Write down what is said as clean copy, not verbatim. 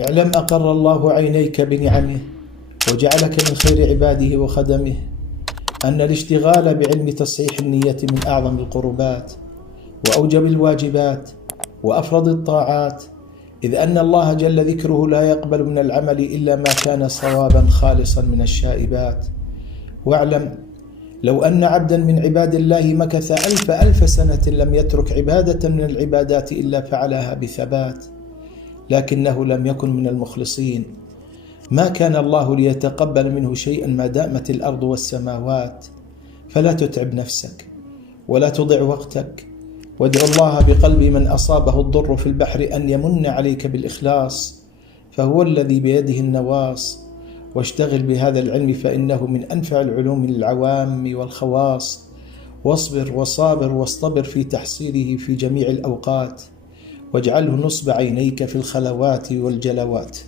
اعلم أقر الله عينيك بنعمه وجعلك من خير عباده وخدمه أن الاشتغال بعلم تصحيح النية من أعظم القربات وأوجب الواجبات وأفرض الطاعات، إذ أن الله جل ذكره لا يقبل من العمل إلا ما كان صوابا خالصا من الشائبات. واعلم لو أن عبدا من عباد الله مكث ألف سنة لم يترك عبادة من العبادات إلا فعلها بثبات، لكنه لم يكن من المخلصين، ما كان الله ليتقبل منه شيئا ما دامت الأرض والسماوات. فلا تتعب نفسك ولا تضع وقتك، وادع الله بقلب من أصابه الضر في البحر أن يمن عليك بالإخلاص، فهو الذي بيده النواص. واشتغل بهذا العلم فإنه من أنفع العلوم للعوام والخواص. واصبر وصابر واصطبر في تحصيله في جميع الأوقات، واجعله نصب عينيك في الخلوات والجلوات.